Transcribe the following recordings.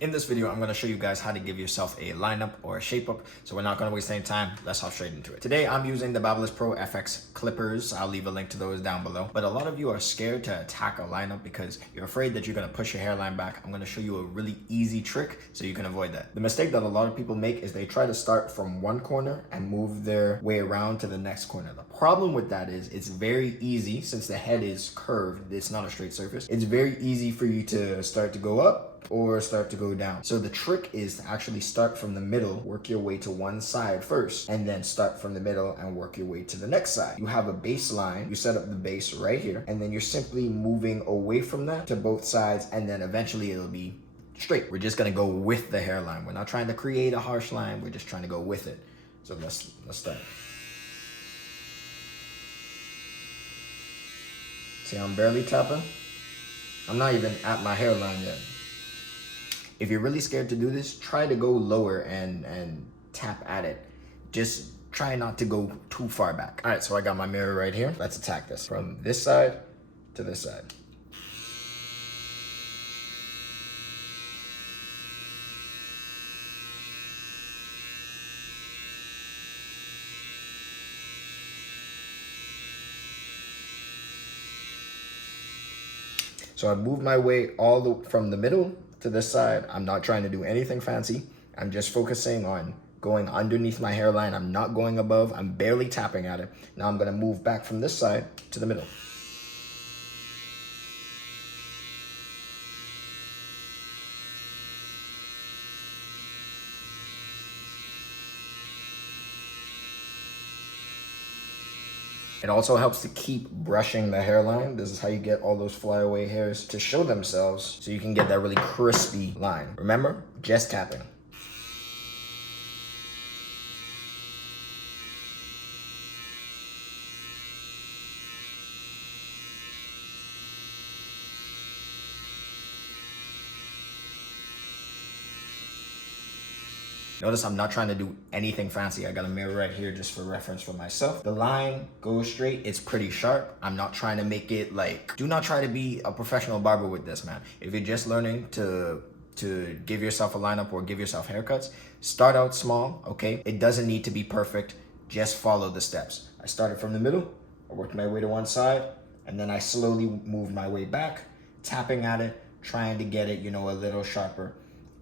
In this video, I'm going to show you guys how to give yourself a lineup or a shape up. So we're not going to waste any time. Let's hop straight into it. Today, I'm using the Babyliss Pro FX clippers. I'll leave a link to those down below. But a lot of you are scared to attack a lineup because you're afraid that you're going to push your hairline back. I'm going to show you a really easy trick so you can avoid that. The mistake that a lot of people make is they try to start from one corner and move their way around to the next corner. The problem with that is it's very easy since the head is curved. It's not a straight surface. It's very easy for you to start to go up or start to go down. So the trick is to actually start from the middle, work your way to one side first, and then start from the middle and work your way to the next side. You have a baseline, you set up the base right here, and then you're simply moving away from that to both sides, and then eventually it'll be straight. We're just gonna go with the hairline. We're not trying to create a harsh line, we're just trying to go with it. So let's start. See, I'm barely tapping. I'm not even at my hairline yet. If you're really scared to do this, try to go lower and tap at it. Just try not to go too far back. All right, so I got my mirror right here. Let's attack this from this side to this side. So I moved my way from the middle to this side. I'm not trying to do anything fancy. I'm just focusing on going underneath my hairline. I'm not going above. I'm barely tapping at it. Now I'm gonna move back from this side to the middle. It also helps to keep brushing the hairline. This is how you get all those flyaway hairs to show themselves so you can get that really crispy line. Remember, just tapping. Notice I'm not trying to do anything fancy. I got a mirror right here just for reference for myself. The line goes straight, it's pretty sharp. I'm not trying to make it like, do not try to be a professional barber with this, man. If you're just learning to give yourself a lineup or give yourself haircuts, start out small, okay? It doesn't need to be perfect, just follow the steps. I started from the middle, I worked my way to one side, and then I slowly moved my way back, tapping at it, trying to get it, a little sharper.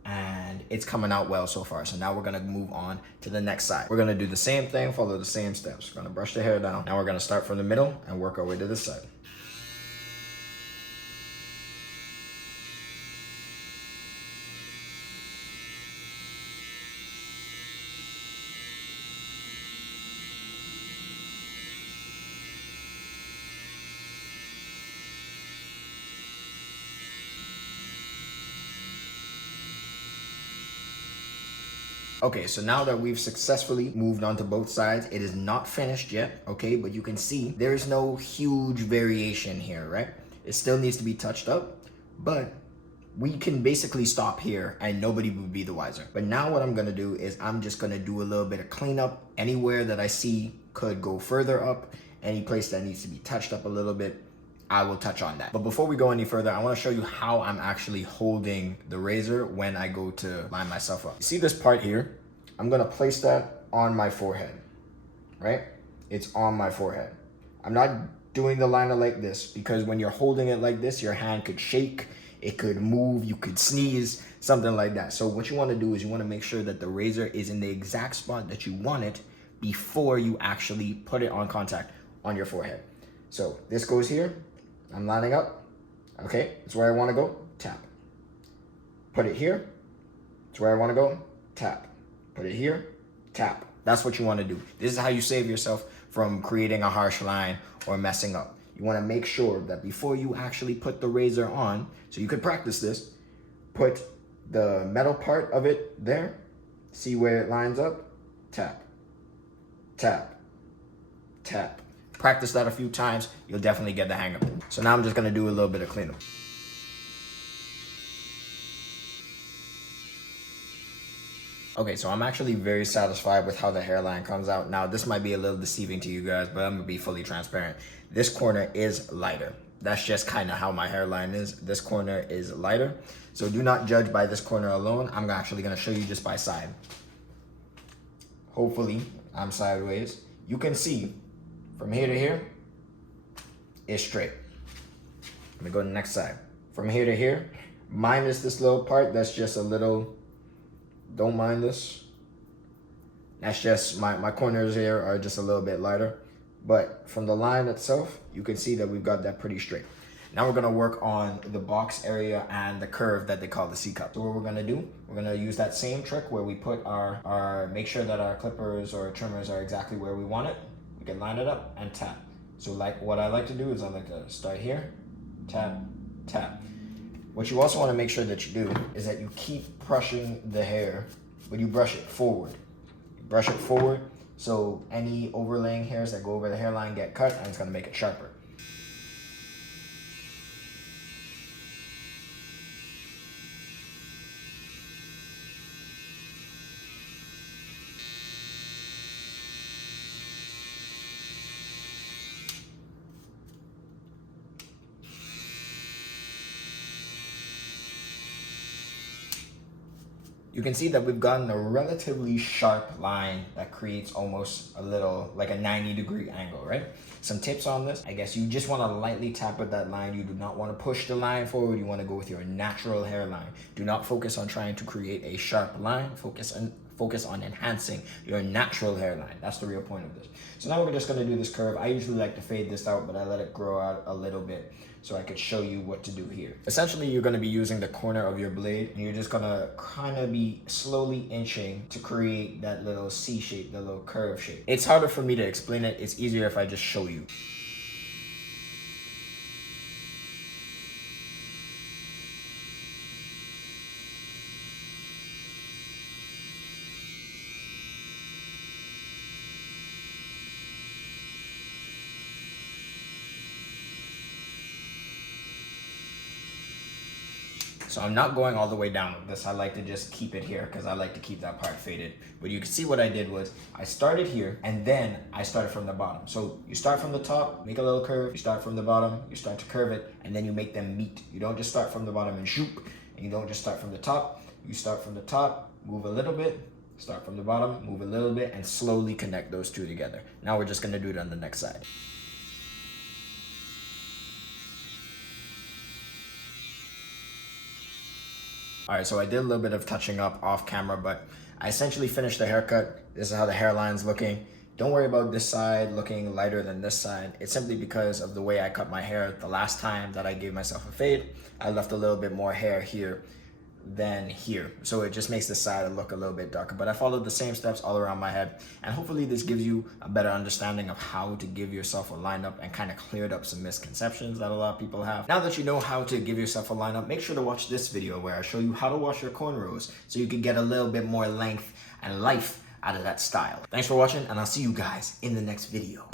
And it's coming out well so far. So now we're gonna move on to the next side. We're gonna do the same thing, follow the same steps. We're gonna brush the hair down. Now we're gonna start from the middle and work our way to this side. Okay, so now that we've successfully moved on to both sides, it is not finished yet, okay? But you can see there's no huge variation here, right? It still needs to be touched up, but we can basically stop here and nobody would be the wiser. But now what I'm gonna do is I'm just gonna do a little bit of cleanup. Anywhere that I see could go further up, any place that needs to be touched up a little bit, I will touch on that. But before we go any further, I wanna show you how I'm actually holding the razor when I go to line myself up. You see this part here? I'm gonna place that on my forehead, right? It's on my forehead. I'm not doing the liner like this because when you're holding it like this, your hand could shake, it could move, you could sneeze, something like that. So what you wanna do is you wanna make sure that the razor is in the exact spot that you want it before you actually put it on contact on your forehead. So this goes here. I'm lining up, okay? It's where I wanna go, tap. Put it here, it's where I wanna go, tap. Put it here, tap. That's what you wanna do. This is how you save yourself from creating a harsh line or messing up. You wanna make sure that before you actually put the razor on, so you could practice this, put the metal part of it there, see where it lines up, tap, tap, tap. Practice that a few times, you'll definitely get the hang of it. So now I'm just gonna do a little bit of cleanup. Okay, so I'm actually very satisfied with how the hairline comes out. Now, this might be a little deceiving to you guys, but I'm gonna be fully transparent. This corner is lighter. that's just kind of how my hairline is. This corner is lighter. So do not judge by this corner alone. I'm actually gonna show you just by side. Hopefully, I'm sideways. You can see from here to here, it's straight. Let me go to the next side. From here to here, minus this little part, that's just a little, don't mind this. That's just, my corners here are just a little bit lighter. But from the line itself, you can see that we've got that pretty straight. Now we're gonna work on the box area and the curve that they call the C-cup. So what we're gonna do, we're gonna use that same trick where we put make sure that our clippers or trimmers are exactly where we want it. We can line it up and tap. So like what I like to do is I like to start here, tap, tap. What you also wanna make sure that you do is that you keep brushing the hair, but you brush it forward. You brush it forward, so any overlaying hairs that go over the hairline get cut, and it's gonna make it sharper. You can see that we've gotten a relatively sharp line that creates almost a little, like a 90-degree angle, right? Some tips on this, I guess you just want to lightly tap at that line. You do not want to push the line forward. You want to go with your natural hairline. Do not focus on trying to create a sharp line. Focus on enhancing your natural hairline. That's the real point of this. So now we're just gonna do this curve. I usually like to fade this out, but I let it grow out a little bit so I could show you what to do here. Essentially, you're gonna be using the corner of your blade, and you're just gonna kind of be slowly inching to create that little C shape, the little curve shape. It's harder for me to explain it. It's easier if I just show you. So I'm not going all the way down with this. I like to just keep it here because I like to keep that part faded. But you can see what I did was I started here and then I started from the bottom. So you start from the top, make a little curve. You start from the bottom, you start to curve it, and then you make them meet. You don't just start from the bottom and shoot, and you don't just start from the top. You start from the top, move a little bit, start from the bottom, move a little bit, and slowly connect those two together. Now we're just gonna do it on the next side. All right, so I did a little bit of touching up off camera, but I essentially finished the haircut. This is how the hairline's looking. Don't worry about this side looking lighter than this side. It's simply because of the way I cut my hair the last time that I gave myself a fade. I left a little bit more hair here than here. So it just makes this side look a little bit darker. But I followed the same steps all around my head. And hopefully this gives you a better understanding of how to give yourself a lineup and kind of cleared up some misconceptions that a lot of people have. Now that you know how to give yourself a lineup, make sure to watch this video where I show you how to wash your cornrows so you can get a little bit more length and life out of that style. Thanks for watching, and I'll see you guys in the next video.